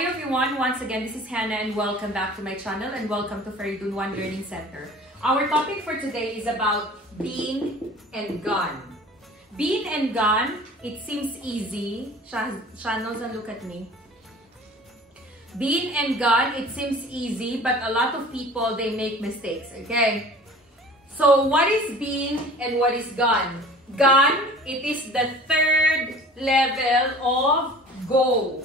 Hi everyone, once again this is Hannah and welcome back to my channel and welcome to Faridun One Learning Center. Our topic for today is about been and gone. Been and gone, it seems easy. Shanos, look at me. Been and gone, it seems easy, but a lot of people, they make mistakes, okay? So what is been and what is gone? Gone, it is the third level of go.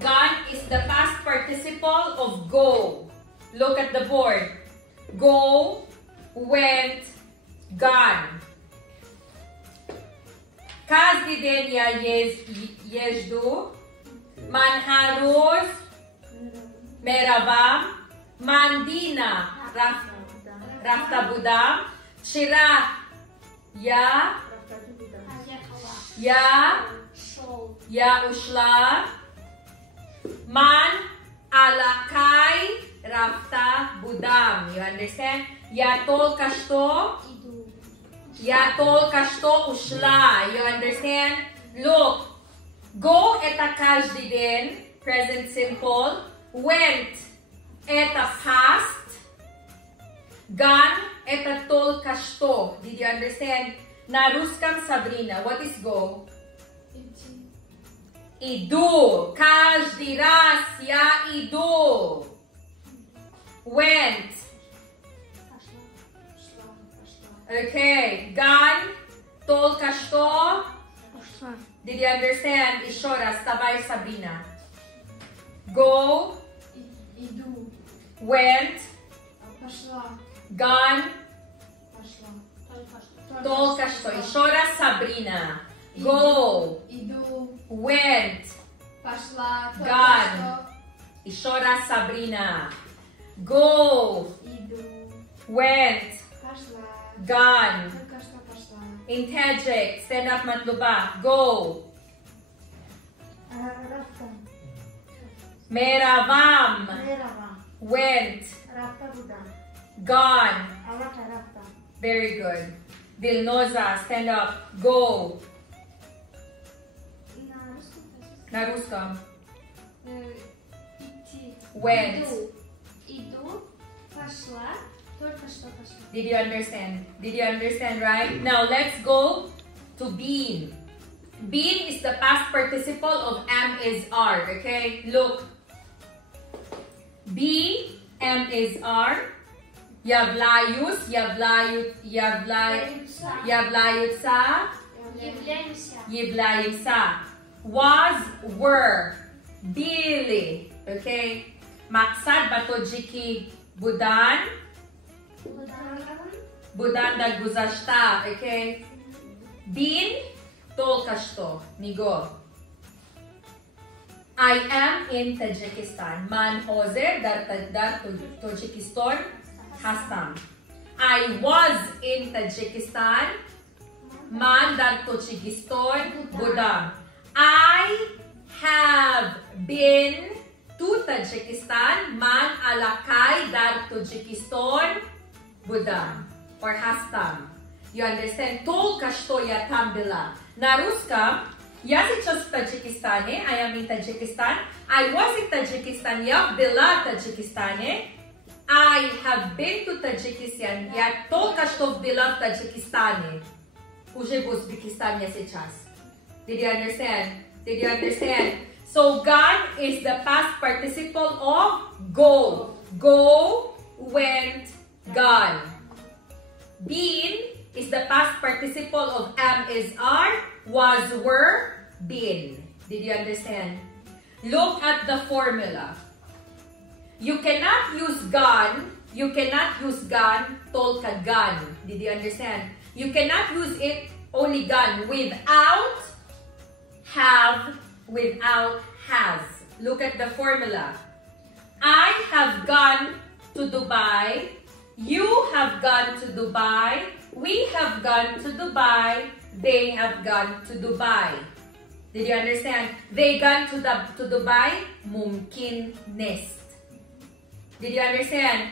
Gone is the past participle of go. Look at the board. Go, went, gone. Każdy dzień ja jeżdżę. Man harus merawam. Mandina rafta budam. Shira ya ushla. Man alakay rafta budam. You understand? Ya tol kashto ushla. You understand? Look. Go eta każdy dzień, present simple. Went eta past. Gone eta tol kashto. Did you understand? Naruskam Sabrina. What is go? Idu. Każdy raz ja idu. Went. Okay. Gone. Tol kashto. Did you understand? Ishoras. Sabay Sabrina. Go. Idu. Went. Gone. Tol kashto. Ishoras Sabrina. Go. Idu. Went. Gone. Ishora Sabrina. Go. Idu. Went. Gone. Interject. Stand up, Matluba. Go. Meravam. Went. Gone. Very good. Dilnoza. Stand up. Go. Naruskam. Went. Idu. Пошла. Только что пошла. Did you understand? Did you understand, right? Now let's go to been. Been is the past participle of am is are. Okay? Look. Be, am is are. Являюсь sa. Являемся. Was, were. Bili. Okay? Maksad bato jiki budan. Budan da guzashta. Okay? Bin tolkashto. Nigo. I am in Tajikistan. Man hozer dar Tajikistan hastam. I was in Tajikistan. Man dar Tajikistan budam. I have been to Tajikistan. Man alakay dar Tajikistan budam or hastam. You understand? Tol kashto yatam bila. Naruskam. Я сейчас в Таджикистане. I am in Tajikistan. I was in Tajikistan. Я была в Таджикистане. I have been to Tajikistan. Я только что была в Таджикистане. Уже в Узбекистане сейчас. Did you understand? Did you understand? So, gone is the past participle of go. Go, went, gone. Been is the past participle of am, is, are, was, were, been. Did you understand? Look at the formula. You cannot use gone. You cannot use gone, tolka gone. Did you understand? You cannot use it only gone without have, without has. Look at the formula. I have gone to Dubai. You have gone to Dubai. We have gone to Dubai. They have gone to Dubai. Did you understand? They gone to Dubai. Mumkin nest. Did you understand?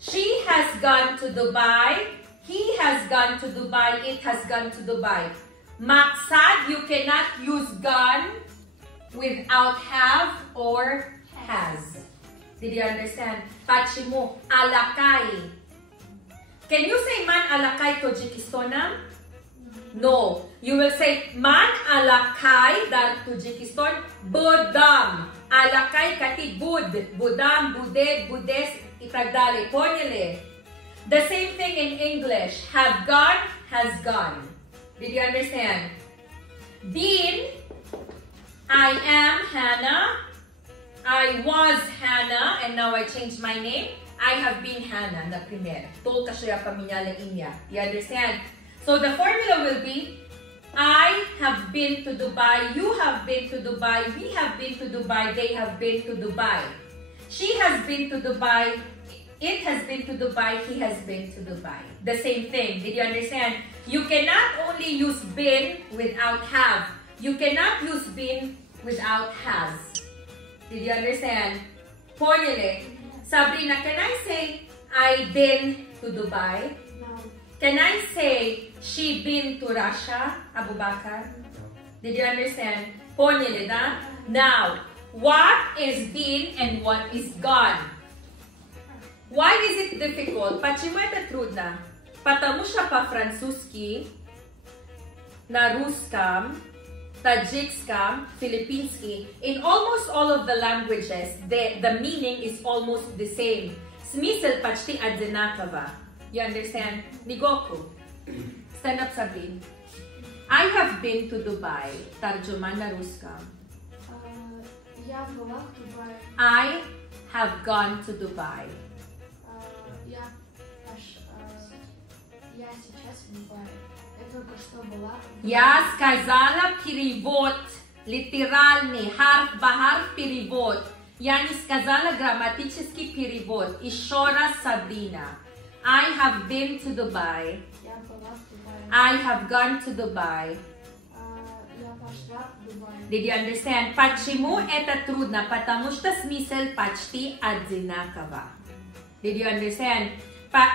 She has gone to Dubai. He has gone to Dubai. It has gone to Dubai. Maksad, you cannot use gone without have or has. Did you understand? Pachimu, alakay. Can you say man alakay Tajikistan? No. You will say man alakay dar Tajikistan budam. Alakay kati bud. Budam, buded, budes, itagdali. Ponyele. The same thing in English. Have gone, has gone. Did you understand? Been, I am Hannah. I was Hannah and now I changed my name. I have been Hannah na primer. Tol kasya pamilyala inya. You understand? So the formula will be I have been to Dubai, you have been to Dubai, we have been to Dubai, they have been to Dubai. She has been to Dubai, it has been to Dubai, he has been to Dubai. The same thing. Did you understand? You cannot only use been without have. You cannot use been without has. Did you understand? Formula. Sabrina, can I say I been to Dubai? No. Can I say she been to Russia, Abu Bakar? Did you understand? Formula, na? Now, what is been and what is gone? Why is it difficult? Почему это трудно? Потому что по-французски, на русском, таджикском, филиппински, in almost all of the languages, the meaning is almost the same. Смысл почти одинаково. You understand? Nigoku. Stand up, Sabine. I have been to Dubai. Tarjuman на русском. Я была в Дубае. I have gone to Dubai. Я сейчас в Дубае. Я только что была. Я сказала перевод. Литеральный. Харф-бахарф перевод. Я не сказала грамматический перевод. Еще раз, Sabrina. I have been to Dubai. Я была в Дубае. I have gone to Dubai. Я пошла в Дубай. Did you understand? Почему это трудно? Потому что смысл почти одинаково. Did you understand?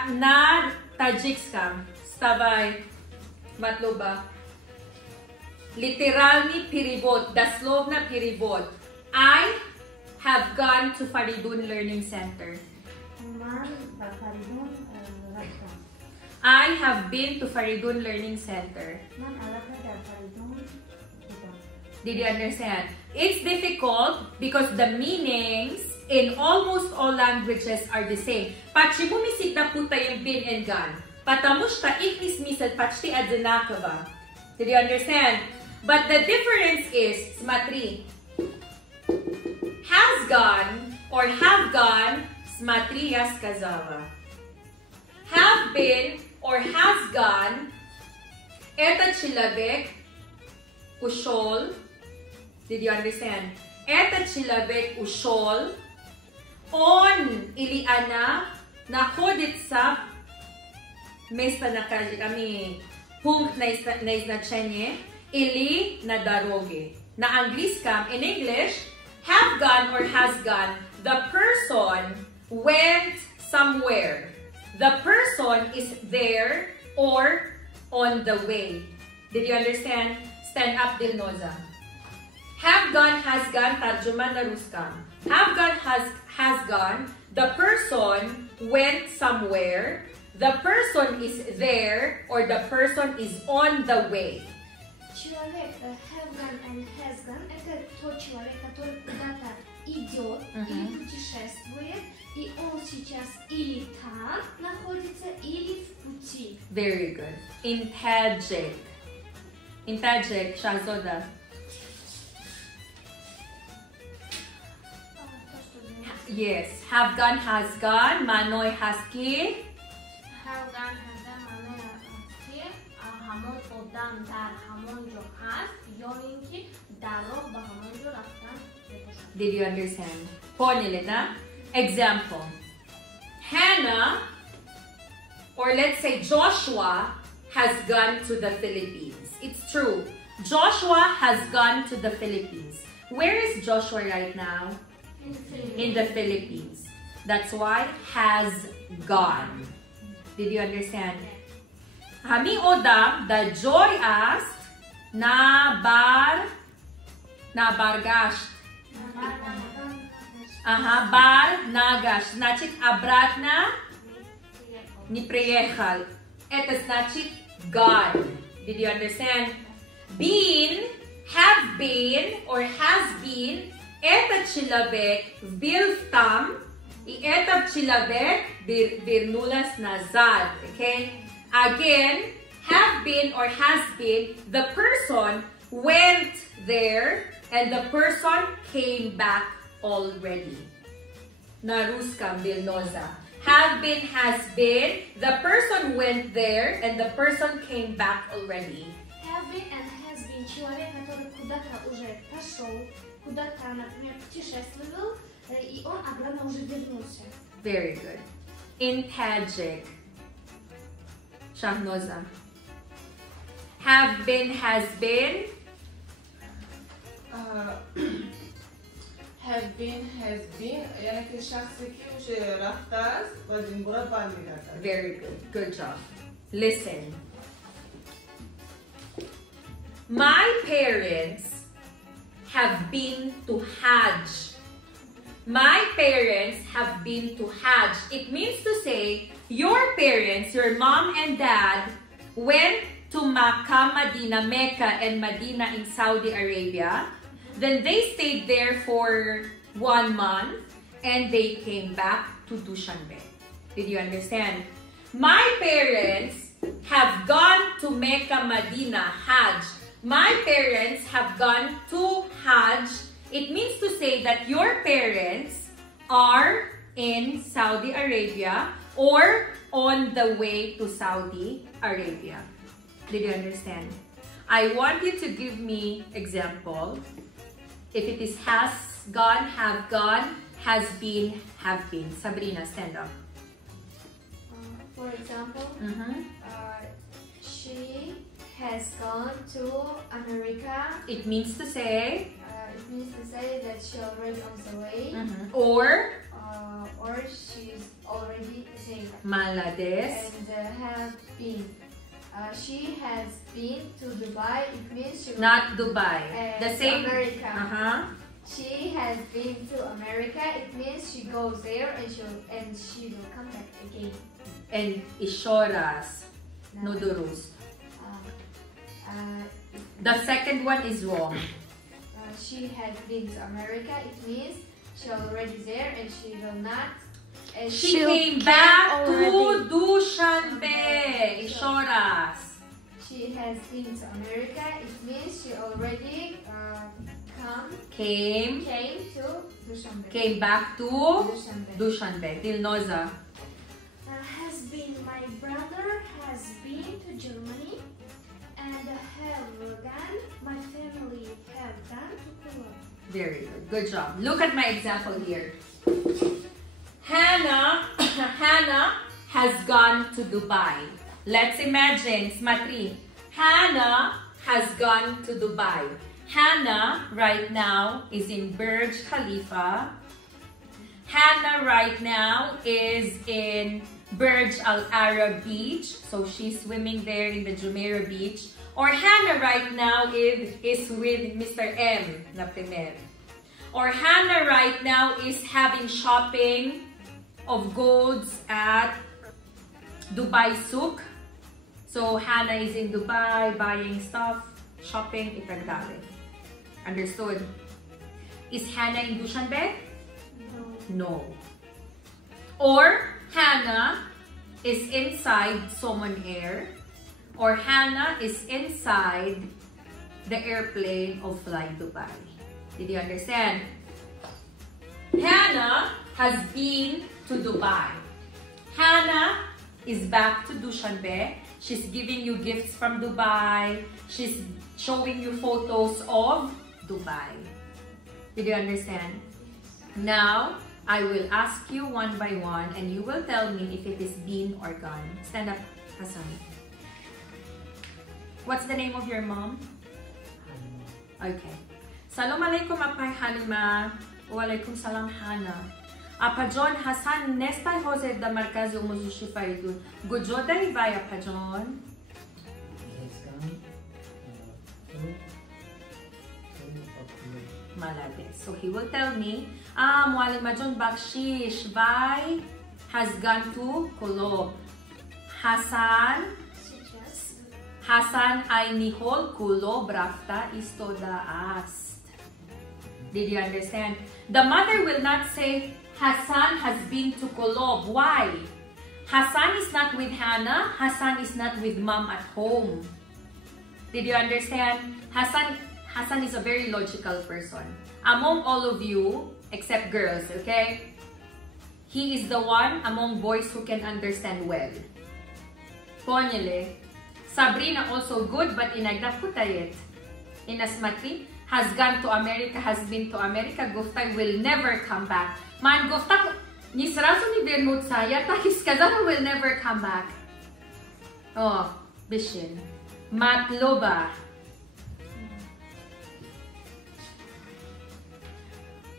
На таджикском. Вставай. Матлуба. Литеральный перевод. Дословно перевод. I have gone to Faridun Learning Center. I have been to Faridun Learning Center. Did you understand? It's difficult because the meanings in almost all languages are the same. Почему мы всегда путаем been and gone? Потому что их смысл почти одинаково. Did you understand? But the difference is, смотри, has gone or have gone, смотри, я сказала. Have been or has gone, этот человек ушел. Did you understand? Этот человек ушел. Он или она находится место на пункт назначения или на дороге. На английском, in English, have gone or has gone, the person went somewhere. The person is there or on the way. Did you understand? Stand up, Dilnoza. Have gone, has gone, tarjuman na ruskam. Have gone, has gone. The person went somewhere. The person is there or the person is on the way. Человек have gone and has gone – это тот человек, который куда-то идет или путешествует, и он сейчас или там находится, или в пути. Very good. In Tajik. In Tajik, Shahzoda. Yes. Have gone, has gone. Manoy has ki. Have gone, has gone, manoy has ki. Hamon odam dar hamon jo hast. Yonin ki daro ba hamon jo raftan. Did you understand? Ponile na? Example. Hannah, or let's say Joshua, has gone to the Philippines. It's true. Joshua has gone to the Philippines. Where is Joshua right now? In the Philippines. That's why has gone. Did you understand? Hami odam, the Joy asked, na bar На баргашт. Ага, бар нагаш. Значит, обратно не приехал. Это значит gone. Did you understand? Been, have been, or has been. Этот человек был там, и этот человек вернулся назад. Okay? Again, have been or has been, the person went there, and the person came back already. На русском Vilnoza. Have been, has been, the person went there, and the person came back already. Have been and has been человек, который куда-то уже пошел, куда-то, например, путешествовал, и он обратно уже вернулся. Very good. In Tajik. Shahnoza. Have been, has been. Have been, has been, यानी कि शख्स की उसे रफ्तार व जिंबुरा बांधी जाता है. Very good. Good job. Listen. My parents have been to Hajj. My parents have been to Hajj. It means to say your parents, your mom and dad, went to Makkah, Mecca and Medina in Saudi Arabia. Then they stayed there for 1 month and they came back to Dushanbe. Did you understand? My parents have gone to Mecca, Medina, Hajj. My parents have gone to Hajj. It means to say that your parents are in Saudi Arabia or on the way to Saudi Arabia. Did you understand? I want you to give me example. If it is has gone, have gone, has been, have been. Sabrina, stand up. For example, she has gone to America. It means to say. It means to say that she already on the way. Or she's already saying. Malades. And have been. She has been to Dubai. It means she not Dubai. The same. America. She has been to America. It means she goes there and she will come back again. And ishoras, no durus. The second one is wrong. She has been to America. It means she already there and she will not. She came back to Dushanbe. Ishoras. She has been to America. It means she already came to Dushanbe. Came back to Dushanbe. Dilnoza. Has been, my brother has been to Germany, and have gone, my family have gone to Poland. Very good. Good job. Look at my example here. Hannah has gone to Dubai. Let's imagine, Smatri. Hannah has gone to Dubai. Hannah right now is in Burj Khalifa. Hannah right now is in Burj Al Arab Beach. So she's swimming there in the Jumeirah Beach. Or Hannah right now is with Mr. M. na primer. Or Hannah right now is having shopping of goods at Dubai Souk. So Hannah is in Dubai buying stuff, shopping, itagdale. Understood? Is Hannah in Dushanbe? No. Or Hannah is inside Somon Air. Or Hannah is inside the airplane of Fly Dubai. Did you understand? Hannah has been to Dubai. Hannah is back to Dushanbe. She's giving you gifts from Dubai. She's showing you photos of Dubai. Did you understand? Now, I will ask you one by one and you will tell me if it is been or gone. Stand up, Hassan. What's the name of your mom? Okay. Salam alaikum apay Halima. Walaikum salam Hana. Apa John Hassan Nesta Jose da Markazi Umuzushifaidu. Gujoda Ivaya Apa John. Malades. So he will tell me, Mualim Majon Bakshish by has gone to Kulob. Hasan ay nihol Kulob rafta istoda ast. Did you understand? The mother will not say, Hasan has been to Kulob. Why? Hasan is not with Hannah. Hasan is not with mom at home. Did you understand? Hasan is a very logical person. Among all of you, except girls, okay? He is the one among boys who can understand well. Ponyele. Sabrina also good, but inagdaputayet. Inasmati has gone to America, has been to America. Guftay will never come back. Man, guftay nisraso ni Bernut saya, takis kazana will never come back. Oh, bishin. Matloba.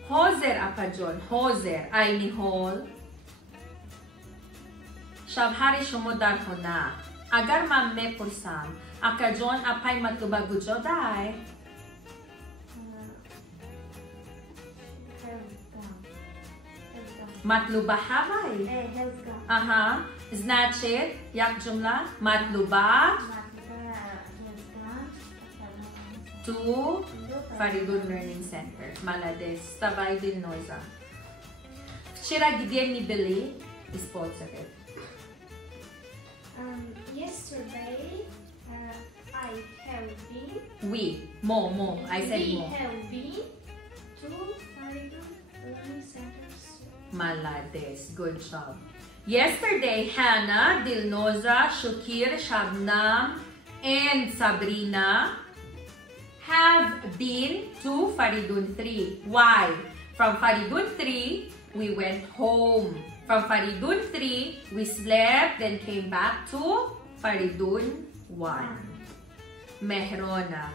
Hoser apajon. Hoser ay nihol. Shabhari shumodar hona. Agar mamme pursam. Akajon apay matloba gujoday. Matluba havay. Aha. Значит, як jumla? Matluba to Faridun Learning Center. Malades. Tabay din noiza. Вчера где не были? Использовать. Yesterday, I have been. We. Mo. I said we mo. have been to Faridun Learning Center. Malades. Good job. Yesterday, Hannah, Dilnoza, Shukir, Shabnam, and Sabrina have been to Faridun 3. Why? From Faridun 3, we went home. From Faridun 3, we slept, then came back to Faridun 1. Mehrona.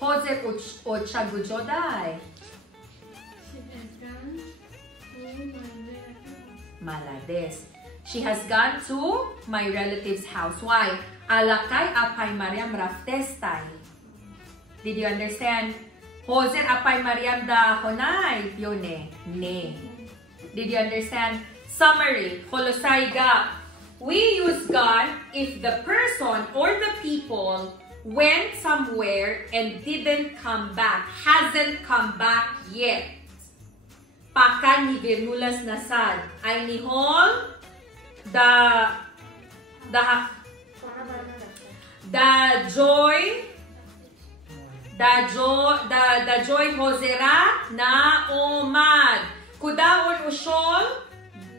Jose Ochagujodai. Malades. She has gone to my relative's house. Why? Alakay apay Mariam raftestay. Did you understand? Hoser apay Mariam da honay. Yone. Ne. Did you understand? Summary. Holosaiga. We use gone if the person or the people went somewhere and didn't come back. Hasn't come back yet. Pakan ni Vernulas nasad. Ay nihol the joy hozera na omad. Kudaon ushol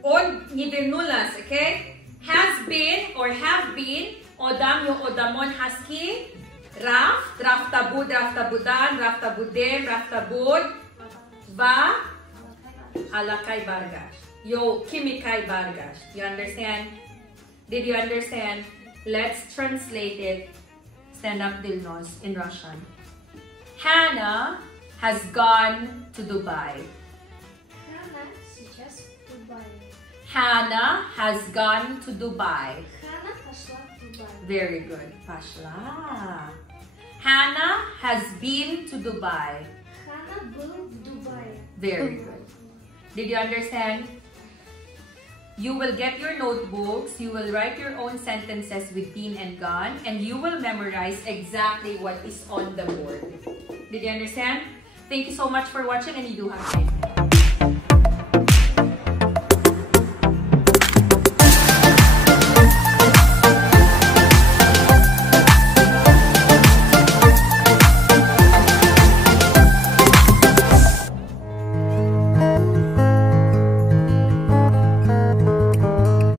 on ni Vernulas, okay? Has been or have been odam yung odamon haski raftabud, raftabudan, raftabudem, raftabud va alakay bargash. Yo kimikay bargash. You understand? Did you understand? Let's translate it. Stand up, Dilnos, in Russian. Hannah has gone to Dubai. Hannah сейчас в Дубае. Hannah has gone to Dubai. Hannah пошла в Дубай. Very good. Pashla. Hannah has been to Dubai. Hannah был в Дубае. Very good. Did you understand? You will get your notebooks, you will write your own sentences with been and gone, and you will memorize exactly what is on the board. Did you understand? Thank you so much for watching, and you do have a nice day.